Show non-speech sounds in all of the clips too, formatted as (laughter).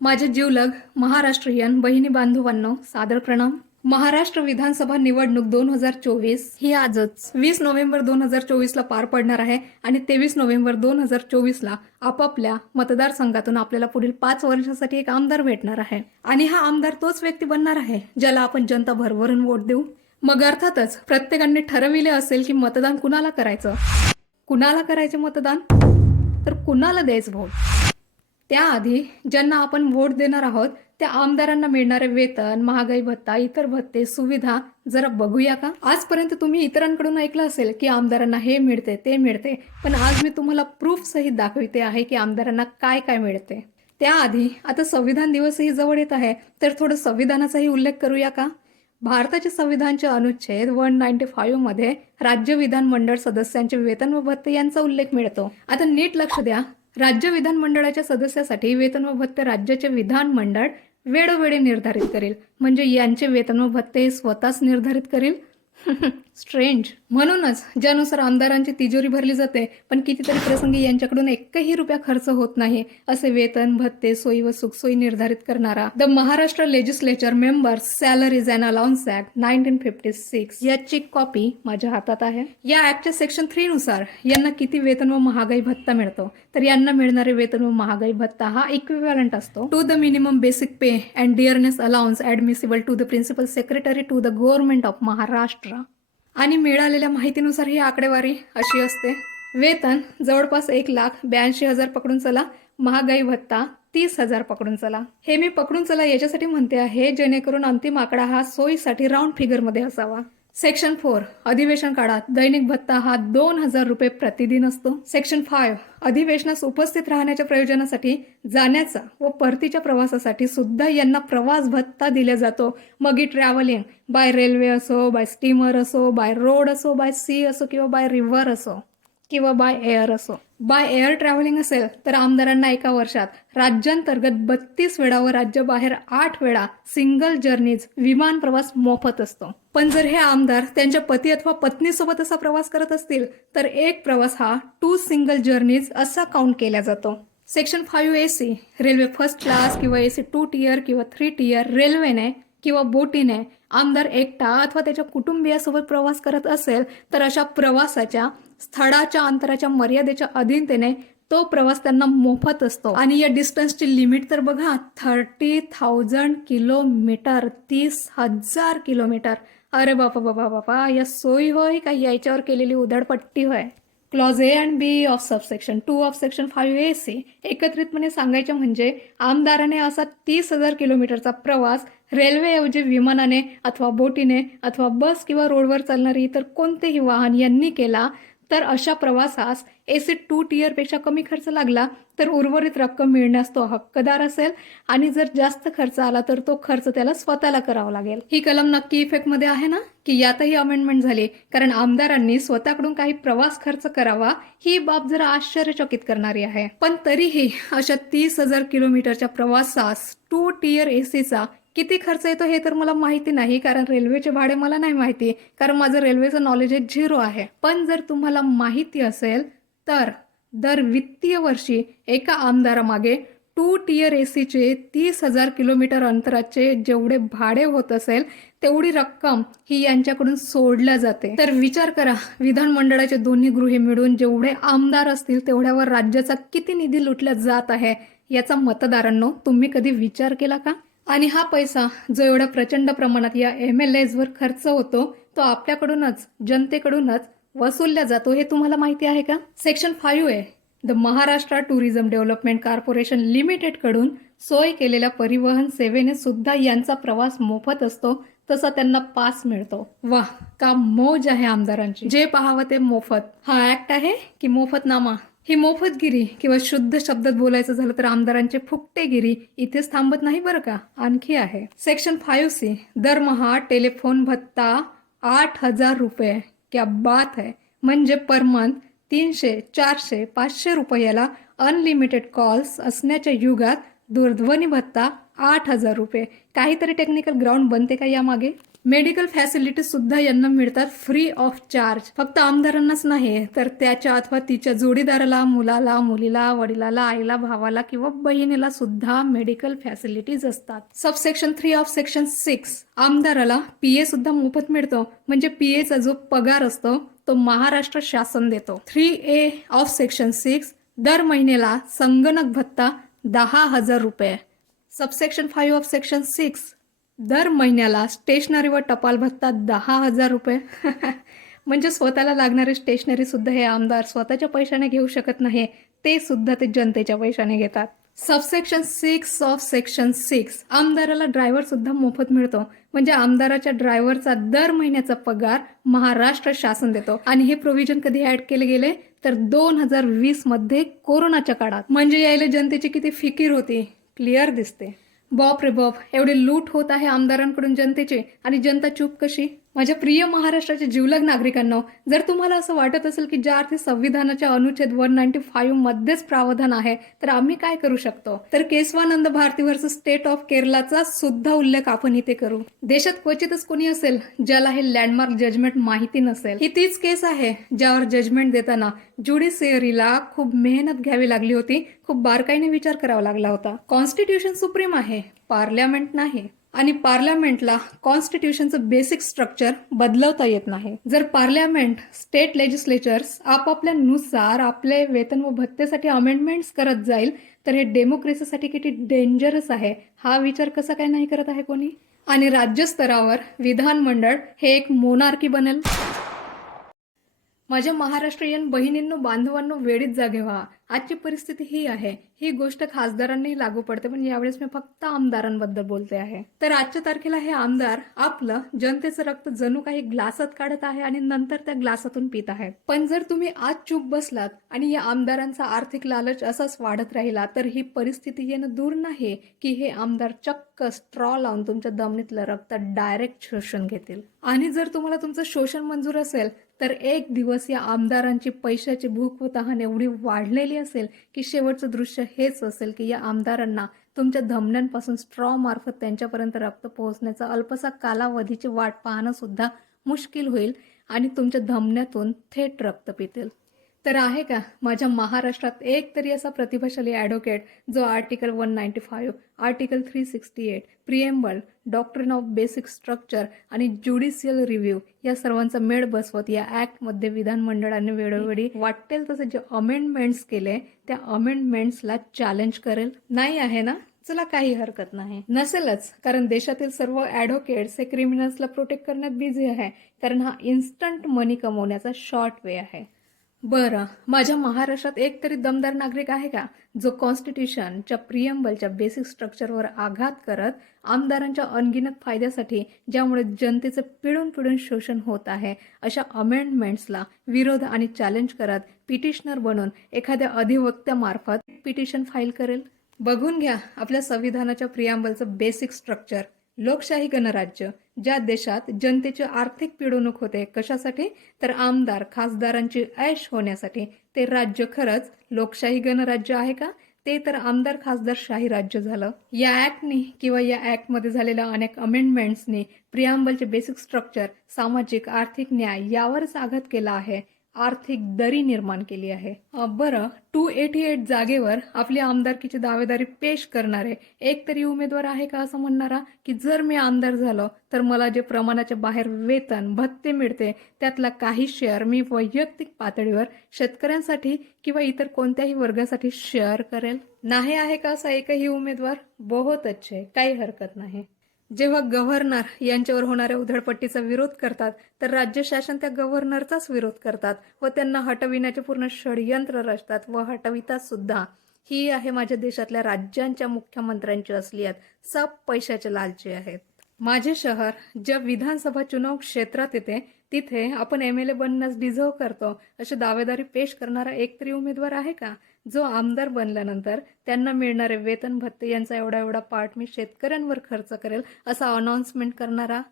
माझे जीवलग महाराष्ट्रीयन बहिणी बांधवांनो सादर प्रणाम. महाराष्ट्र विधानसभा निवडणूक दोन हजार चोवीस ही आजच वीस नोव्हेंबर दोन हजार चोवीसला पार पडणार आहे आणि तेवीस नोव्हेंबर दोन हजार चोवीसला आपापल्या मतदारसंघातून आपल्याला पुढील पाच वर्षासाठी एक आमदार भेटणार आहे. आणि हा आमदार तोच व्यक्ती बनणार आहे ज्याला आपण जनता भरभरून वोट देऊ. मग अर्थातच प्रत्येकाने ठरविले असेल की मतदान कुणाला करायचं? कुणाला करायचे मतदान? तर कुणाला द्यायचं वोट त्याआधी ज्यांना आपण वोट देणार आहोत त्या आमदारांना मिळणारे वेतन महागाई भत्ता इतर भत्ते सुविधा जरा बघूया का? आजपर्यंत तुम्ही इतरांकडून ऐकलं असेल की आमदारांना हे मिळते ते मिळते पण आज मी तुम्हाला प्रूफ सहित दाखविते आहे की आमदारांना काय काय मिळते. त्याआधी आता संविधान दिवसही जवळ येत आहे तर थोडं संविधानाचाही उल्लेख करूया का? भारताचे संविधानचे अनुच्छेद वन नाईन्टी फाईव्हमध्ये राज्य विधानमंडळ सदस्यांचे वेतन व भत्ते यांचा उल्लेख मिळतो. आता नीट लक्ष द्या. राज्य विधानमंडळाच्या सदस्यासाठी वेतन व भत्ते राज्याचे विधानमंडळ वेळोवेळी निर्धारित करेल. म्हणजे यांचे वेतन व भत्ते स्वतःच निर्धारित करेल. (laughs) स्ट्रेंज. म्हणूनच ज्यानुसार आमदारांची तिजोरी भरली जाते पण कितीतरी प्रसंगी यांच्याकडून एकही रुपया खर्च होत नाही असे वेतन भत्ते सोयी व सुखसोयी निर्धारित करणारा the Maharashtra legislature members salaries and allowance act nineteen fifty six याची कॉपी माझ्या हातात आहे. या ऍक्टच्या सेक्शन थ्री नुसार यांना किती वेतन व महागाई भत्ता मिळतो? तर यांना मिळणारे वेतन व महागाई भत्ता हा इक्विव्हॅलंट असतो. To the minimum basic pay and dearness allowance admissible to the principal secretary to the government of Maharashtra आणि मिळालेल्या माहितीनुसार ही आकडेवारी अशी असते. वेतन जवळपास एक लाख ब्याऐंशी हजार पकडून चला महागाई भत्ता तीस हजार पकडून चला. हे मी पकडून चला याच्यासाठी म्हणते आहे जेणेकरून अंतिम आकडा हा सोयीसाठी राऊंड फिगरमध्ये असावा. सेक्शन फोर अधिवेशन काळात दैनिक भत्ता हा दोन हजार रुपये प्रतिदिन असतो. सेक्शन फाईव्ह अधिवेशनास उपस्थित राहण्याच्या प्रयोजनासाठी जाण्याचा व परतीच्या प्रवासासाठी सुद्धा यांना प्रवास भत्ता दिला जातो. मग ही ट्रॅव्हलिंग बाय रेल्वे असो बाय स्टीमर असो बाय रोड असो बाय सी असो किंवा बाय रिव्हर असो किंवा बाय एअर असो. बाय एअर ट्रॅव्हलिंग असेल तर आमदारांना एका वर्षात. राज्यांतर्गत बत्तीस वेळा व राज्याबाहेर आठ वेळा सिंगल जर्नीज विमान प्रवास मोफत असतो. पण जर हे आमदार त्यांच्या पती अथवा पत्नीसोबत असा प्रवास करत असतील तर एक प्रवास हा टू सिंगल जर्नीज असा काउंट केला जातो. Section five A C railway first class किंवा ए सी टू टियर किंवा थ्री टियर रेल्वेने किंवा बोटीने आमदार एकटा अथवा त्याच्या कुटुंबियासोबत प्रवास करत असेल तर अशा प्रवासाच्या स्थळाच्या अंतराच्या मर्यादेच्या अधीनतेने तो प्रवास त्यांना मोफत असतो. आणि या डिस्टन्सची लिमिट तर बघा थर्टी थाउजंड किलोमीटर तीस हजार किलोमीटर. अरे बापा बाबा बापा या सोयी होय का? याच्यावर केलेली उधळपट्टी होय. Clause A and B of subsection two of section five A C एकत्रितपणे सांगायचे म्हणजे आमदाराने असा तीस हजार किलोमीटरचा प्रवास रेल्वेऐवजी विमानाने अथवा बोटीने अथवा बस किंवा रोडवर चालणारी इतर कोणतेही वाहन यांनी केला तर अशा प्रवासास एसी सी टू टीयरपेक्षा कमी खर्च लागला तर उर्वरित रक्कम मिळण्यास तो हक्कदार असेल. आणि जर जास्त खर्च आला तर तो खर्च त्याला स्वतःला करावा लागेल. ही कलम नक्की इफेक्टमध्ये आहे ना? की यातही अमेंडमेंट झाली. कारण आमदारांनी स्वतःकडून काही प्रवास खर्च करावा ही बाब जरा आश्चर्यचकित करणारी आहे. पण तरीही अशा तीस हजार किलोमीटरच्या प्रवासास टू टीयर एसीचा किती खर्च येतो हे तर मला माहिती नाही कारण रेल्वेचे भाडे मला नाही माहिती कारण माझं रेल्वेचं नॉलेज हे झिरो आहे. पण जर तुम्हाला माहिती असेल तर दर वित्तीय वर्षी एका आमदारामागे टू टीयर ए सीचे तीस हजार किलोमीटर अंतराचे जेवढे भाडे होत असेल तेवढी रक्कम ही यांच्याकडून सोडल्या जाते. तर विचार करा विधानमंडळाचे दोन्ही गृहे मिळून जेवढे आमदार असतील तेवढ्यावर राज्याचा किती निधी लुटला जात आहे याचा मतदारांनो तुम्ही कधी विचार केला का? आणि हा पैसा जो एवढ्या प्रचंड प्रमाणात या एम एल एजवर खर्च होतो तो आपल्याकडूनच जनतेकडूनच वसूलला जातो हे तुम्हाला माहिती आहे का? सेक्शन फाईव्ह आहे the Maharashtra tourism development corporation लिमिटेडकडून सोय केलेल्या परिवहन सेवेने सुद्धा यांचा प्रवास मोफत असतो तसा त्यांना पास मिळतो. वा का मोज आहे आमदारांची. जे पाहावं ते मोफत. हा ऍक्ट आहे की मोफतनामा? ही मोफतगिरी किंवा शुद्ध शब्दात बोलायचं झालं तर आमदारांचे फुकटेगिरी इथेच थांबत नाही बरं का? आणखी आहे. सेक्शन फाईव्ह सी दरमहा टेलिफोन भत्ता आठ हजार रुपये. क्या बात आहे म्हणजे पर मंथ तीनशे चारशे पाचशे रुपयाला अनलिमिटेड कॉल्स असण्याच्या युगात दूरध्वनी भत्ता आठ हजार रुपये. काहीतरी टेक्निकल ग्राउंड बनते का यामागे? मेडिकल फॅसिलिटी सुद्धा यांना मिळतात फ्री ऑफ चार्ज फक्त आमदारांनाच नाही तर त्याच्या अथवा तिच्या जोडीदाराला मुलाला मुलीला वडिलाला आईला भावाला किंवा बहिणीला सुद्धा मेडिकल फॅसिलिटीज असतात. Subsection three of section six आमदाराला पीए सुद्धा मोफत मिळतो. म्हणजे पीएचा जो पगार असतो तो महाराष्ट्र शासन देतो. Three A of section six दर महिन्याला संगणक भत्ता दहा हजार रुपये. Subsection five of section six दर महिन्याला स्टेशनरी व टपाल भत्ता दहा हजार रुपये. (laughs) म्हणजे स्वतःला लागणारी स्टेशनरी सुद्धा हे आमदार स्वतःच्या पैशाने घेऊ शकत नाही ते सुद्धा ते जनतेच्या पैशाने घेतात. Subsection six of section six आमदाराला ड्रायव्हर सुद्धा मोफत मिळतो. म्हणजे आमदाराच्या ड्रायव्हरचा दर महिन्याचा पगार महाराष्ट्र शासन देतो. आणि हे प्रोव्हिजन कधी ऍड केले गेले? तर दोन हजार वीसमध्ये कोरोनाच्या काळात. म्हणजे यायला जनतेची किती फिकीर होती. क्लिअर दिसते. बॉप रे बॉप एवढे लूट होत आहे आमदारांकडून जनतेचे. आणि जनता चूप कशी? माझ्या प्रिय महाराष्ट्राच्या जीवलग नागरिकांना जर तुम्हाला असं वाटत असेल की ज्या अर्थी संविधानाच्या अनुच्छेद वन नाईन्टी फाईव्ह मध्येच प्रावधान आहे तर आम्ही काय करू शकतो? तर Keshavananda Bharati versus state of केरलाचा सुद्धा उल्लेख आपण इथे करू. देशात क्वचितच कोणी असेल ज्याला हे लँडमार्क जजमेंट माहिती नसेल. ही तीच केस आहे ज्यावर जजमेंट देताना ज्युडिशियरीला खूप मेहनत घ्यावी लागली होती खूप बारकाईने विचार करावा लागला होता. कॉन्स्टिट्यूशन सुप्रीम आहे पार्लमेंट नाही. आणि पार्लमेंटला कॉन्स्टिट्यूशनचं बेसिक स्ट्रक्चर बदलवता येत नाही. जर पार्लमेंट स्टेट लेजिस्लेचर्स आपापल्यानुसार आपले वेतन व भत्तेसाठी अमेंडमेंट्स करत जाईल तर हे डेमोक्रेसीसाठी किती डेंजरस आहे हा विचार कसा काय नाही करत आहे कोणी? आणि राज्यस्तरावर विधानमंडळ हे एक मोनार्की बनेल? माझ्या महाराष्ट्रीयन बहिणींनो बांधवांनो वेळीच जागे व्हा. आजची परिस्थिती ही आहे. ही गोष्ट खासदारांनाही लागू पडते. पण यावेळेस मी फक्त आमदारांबद्दल बोलते आहे. तर आजच्या तारखेला हे आमदार आपलं जनतेचं रक्त जणू काही ग्लासात काढत आहे आणि नंतर त्या ग्लासातून पित आहे. पण जर तुम्ही आज चूप बसलात आणि या आमदारांचा आर्थिक लालच असाच वाढत राहिला तर ही परिस्थिती येणं दूर नाही की हे आमदार चक्क स्ट्रॉ लावून तुमच्या दमनीतलं रक्त डायरेक्ट शोषण घेतील. आणि जर तुम्हाला तुमचं शोषण मंजूर असेल तर एक दिवस या आमदारांची पैशाची भूक व तहान एवढी वाढलेली असेल की शेवटचं दृश्य हेच असेल की या आमदारांना तुमच्या धमन्यांपासून स्ट्रॉ मार्फत त्यांच्यापर्यंत रक्त पोहोचण्याचा अल्पसा कालावधीची वाट पाहणं सुद्धा मुश्किल होईल आणि तुमच्या धमन्यातून थेट रक्त पितील. तर आहे का? माझ्या महाराष्ट्रात एक तरी असा प्रतिभाशाली ॲडव्होकेट जो article one ninety five article three sixty eight preamble doctrine of basic structure आणि ज्युडिशियल रिव्ह्यू या सर्वांचा मेळ बसवत या ॲक्टमध्ये विधानमंडळाने वेळोवेळी वाटेल तसे जे अमेंडमेंट्स केले त्या अमेंडमेंट्सला चॅलेंज करेल. नाही आहे ना? चला काही हरकत नाही. नसेलच कारण देशातील सर्व ॲडव्होकेट्स हे क्रिमिनल्सला प्रोटेक्ट करण्यात बिझी आहे कारण हा इन्स्टंट मनी कमवण्याचा शॉर्ट वे आहे. बरं माझ्या महाराष्ट्रात एक तरी दमदार नागरिक आहे का? जो कॉन्स्टिट्यूशनच्या प्रियंबलच्या बेसिक स्ट्रक्चरवर आघात करत आमदारांच्या अनगिनत फायद्यासाठी ज्यामुळे जनतेचं पिळून पिळून शोषण होत आहे अशा अमेंडमेंट्सला विरोध आणि चॅलेंज करत पिटिशनर बनून एखाद्या अधिवक्त्यामार्फत पिटिशन फाईल करेल? बघून घ्या आपल्या संविधानाच्या प्रियांबलचं बेसिक स्ट्रक्चर लोकशाही गणराज्य ज्या देशात जनतेची आर्थिक पिळवणूक होते कशासाठी? तर आमदार खासदारांची ऐश होण्यासाठी. ते राज्य खरंच लोकशाही गणराज्य आहे का? ते तर आमदार खासदार शाही राज्य झालं. या ऍक्टनी किंवा या ऍक्टमध्ये झालेल्या अनेक अमेंडमेंट्सनी प्रियांबलचे बेसिक स्ट्रक्चर सामाजिक आर्थिक न्याय यावरच आघात केला आहे. आर्थिक दरी निर्माण केली आहे. बरं टू एटी एट जागेवर आपली आमदारकीची दावेदारी पेश करणारे एक तरी उमेदवार आहे का असं म्हणणारा? की जर मी आमदार झालो तर मला जे प्रमाणाच्या बाहेर वेतन भत्ते मिळते त्यातला काही शेअर मी वैयक्तिक पातळीवर शेतकऱ्यांसाठी किंवा इतर कोणत्याही वर्गासाठी शेअर करेल? नाही आहे का असा एकही उमेदवार? बहुत अच्छे काही हरकत नाही. जेव्हा गव्हर्नर यांच्यावर होणाऱ्या उधळपट्टीचा विरोध करतात तर राज्य शासन त्या गव्हर्नरचाच विरोध करतात व त्यांना हटविण्याचे पूर्ण षडयंत्र रचतात व हटवितात सुद्धा. ही आहे माझ्या देशातल्या राज्यांच्या मुख्यमंत्र्यांची असलियत सब पैशाचे लालचे आहेत. माझे शहर ज्या विधानसभा चुनाव क्षेत्रात येते तिथे आपण एम एल ए बनण्यास डिझर्व करतो अशी दावेदारी पेश करणारा एक तरी उमेदवार आहे का? जो आमदार बनल्यानंतर त्यांना मिळणारे वेतन भत्ते यांचा एवढा एवढा पार्ट मी शेतकऱ्यांवर खर्च करेल असा अनाउन्समेंट करणारा.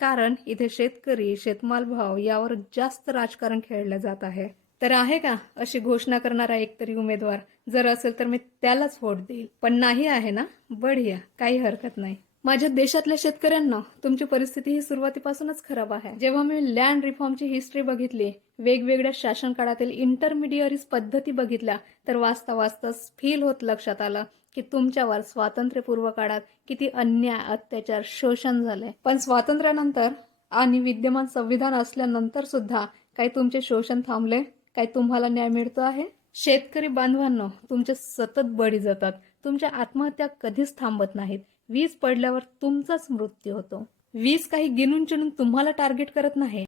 कारण इथे शेतकरी शेतमाल भाव यावर जास्त राजकारण खेळलं जात आहे. तर आहे का अशी घोषणा करणारा एक तरी उमेदवार? जर असेल तर मी त्यालाच वोट देईल. पण नाही आहे ना? बढिया. काही हरकत नाही. माझ्या देशातल्या शेतकऱ्यांना तुमची परिस्थिती ही सुरुवातीपासूनच खराब आहे. जेव्हा मी लँड रिफॉर्मची हिस्ट्री बघितली वेगवेगळ्या शासन काळातील इंटरमिडियरीज पद्धती बघितल्या तर वाचता वाचताच फील होत लक्षात आलं की तुमच्यावर स्वातंत्र्यपूर्व काळात किती अन्याय अत्याचार शोषण झाले. पण स्वातंत्र्यानंतर आणि विद्यमान संविधान असल्यानंतर सुद्धा काही तुमचे शोषण थांबले? काही तुम्हाला न्याय मिळतो आहे? शेतकरी बांधवांनो तुमचे सतत बळी जातात. तुमच्या आत्महत्या कधीच थांबत नाहीत. वीज पडल्यावर तुमचाच मृत्यू होतो. वीज काही गिनून चिनून तुम्हाला टार्गेट करत नाही.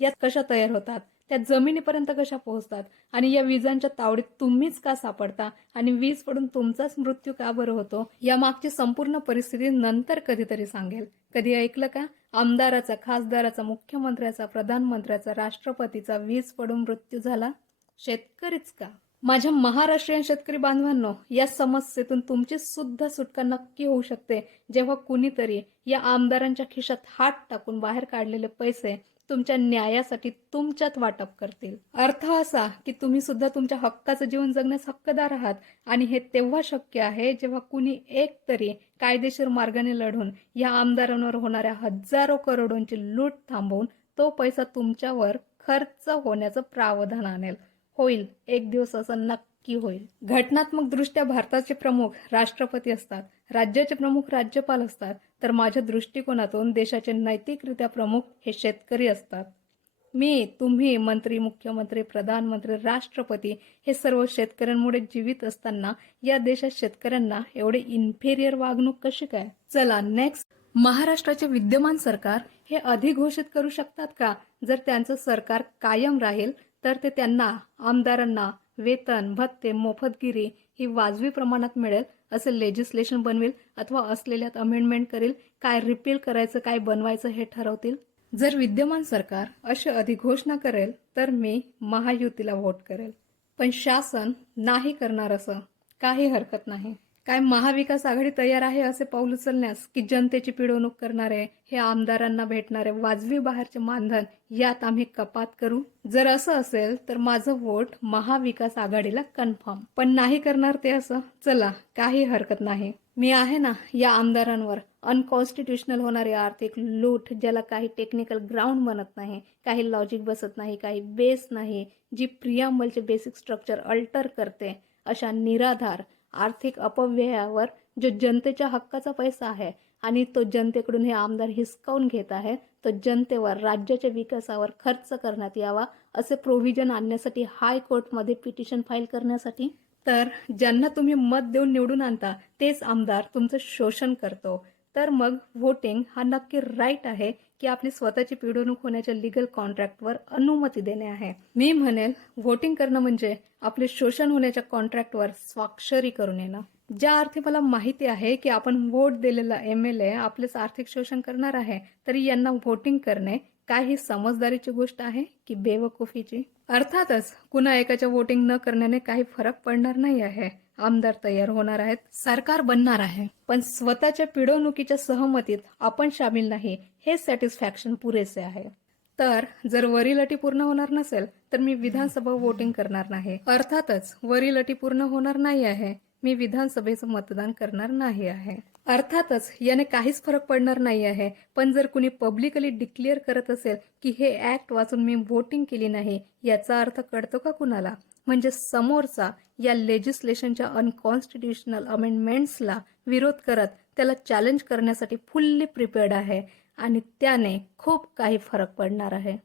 यात कशा तयार होतात? त्या जमिनीपर्यंत कशा पोहोचतात? आणि या विजांच्या तावडीत तुम्हीच का सापडता? आणि वीज पडून तुमचाच मृत्यू का बरं होतो? या मागची संपूर्ण परिस्थिती नंतर कधीतरी सांगेल. कधी ऐकलं का? आमदाराचा खासदाराचा मुख्यमंत्र्याचा प्रधानमंत्र्याचा राष्ट्रपतीचा वीज पडून मृत्यू झाला? शेतकरीच का? माझ्या महाराष्ट्रीयन शेतकरी बांधवांनो या समस्येतून तुमची सुद्धा सुटका नक्की होऊ शकते. जेव्हा कुणीतरी या आमदारांच्या खिशात हात टाकून बाहेर काढलेले पैसे तुमच्या न्यायासाठी तुमच्यात वाटप करतील. अर्थ असा की तुम्ही सुद्धा तुमच्या हक्काचं जीवन जगण्यास हक्कदार आहात आणि हे तेव्हा शक्य आहे जेव्हा कुणी एक तरी कायदेशीर मार्गाने लढून या आमदारांवर होणाऱ्या हजारो करोडोंची लूट थांबवून तो पैसा तुमच्यावर खर्च होण्याचं प्रावधान आणेल. होईल एक दिवस असं नक्की होईल. घटनात्मक दृष्ट्या भारताचे प्रमुख राष्ट्रपती असतात राज्याचे प्रमुख राज्यपाल असतात तर माझ्या दृष्टिकोनातून देशाचे नैतिकरित्या प्रमुख हे शेतकरी असतात. मी तुम्ही मंत्री मुख्यमंत्री प्रधानमंत्री राष्ट्रपती हे सर्व शेतकऱ्यांमुळे जीवित असताना या देशात शेतकऱ्यांना एवढे इन्फेरियर वागणूक कशी काय? चला नेक्स्ट महाराष्ट्राचे विद्यमान सरकार हे अधिघोषित करू शकतात का? जर त्यांचं सरकार कायम राहील तर ते त्यांना आमदारांना वेतन भत्ते मोफतगिरी ही वाजवी प्रमाणात मिळेल असे लेजिस्लेशन बनवेल अथवा असलेल्यात अमेंडमेंट करेल. काय रिपील करायचं काय बनवायचं हे ठरवतील? जर विद्यमान सरकार अशी अधिघोषणा करेल तर मी महायुतीला व्होट करेल. पण शासन नाही करणार असं काही हरकत नाही. काय महाविकास आघाडी तयार आहे असे पाऊल उचलण्यास की जनतेची पिळवणूक करणारे हे आमदारांना भेटणारे वाजवी बाहेरचे मानधन यात आम्ही कपात करू? जर असं असेल तर माझं वोट महाविकास आघाडीला कन्फर्म. पण नाही करणार ते असं? चला काही हरकत नाही. मी आहे ना या आमदारांवर. अनकॉन्स्टिट्युशनल होणारी आर्थिक लूट ज्याला काही टेक्निकल ग्राउंड बनत नाही काही लॉजिक बसत नाही काही बेस नाही जी प्रियामलचे बेसिक स्ट्रक्चर अल्टर करते अशा निराधार आर्थिक अपव्ययावर जो जनतेच्या हक्काचा पैसा आहे आणि तो जनतेकडून हे आमदार हिसकावून घेत आहे तो जनतेवर राज्याच्या विकासावर खर्च करण्यात यावा असे प्रोव्हिजन आणण्यासाठी हायकोर्टमध्ये पिटिशन फाईल करण्यासाठी? तर ज्यांना तुम्ही मत देऊन निवडून आणता तेच आमदार तुमचं शोषण करतो. तर मग व्होटिंग हा नक्की राईट आहे की आपली स्वतःची पिडवणूक होण्याच्या लिगल कॉन्ट्रॅक्टवर अनुमती देणे आहे. मी म्हणेल व्होटिंग करणं म्हणजे आपले शोषण होण्याच्या कॉन्ट्रॅक्टवर स्वाक्षरी करून येणं. ज्या अर्थी मला माहिती आहे की आपण वोट दिलेला एम एल ए आपलेच आर्थिक शोषण करणार आहे तरी यांना व्होटिंग करणे काय ही समजदारीची गोष्ट आहे की बेवकुफीची? अर्थातच कुणा एकाच्या वोटिंग न करण्याने काही फरक पडणार नाही आहे. आमदार तयार होणार आहेत. सरकार बनणार आहे. पण स्वतःच्या पिळवणुकीच्या सहमतीत आपण सामील नाही हे सॅटिस्फॅक्शन पुरेसे आहे. तर जर वरील अटी पूर्ण होणार नसेल तर मी विधानसभा वोटिंग करणार नाही. अर्थातच वरील अटी पूर्ण होणार नाही आहे मी विधानसभेचं मतदान करणार नाही आहे. अर्थातच याने काहीच फरक पडणार नाही आहे पण जर कुणी पब्लिकली डिक्लेअर करत असेल की हे ऍक्ट वाचून मी वोटिंग केली नाही याचा अर्थ कळतो का कुणाला? म्हणजे समोरचा या लेजिस्लेशनच्या अनकॉन्स्टिट्युशनल अमेंडमेंट्सला विरोध करत त्याला चॅलेंज करण्यासाठी फुल्ली प्रिपेअर्ड आहे आणि त्याने खूप काही फरक पडणार आहे.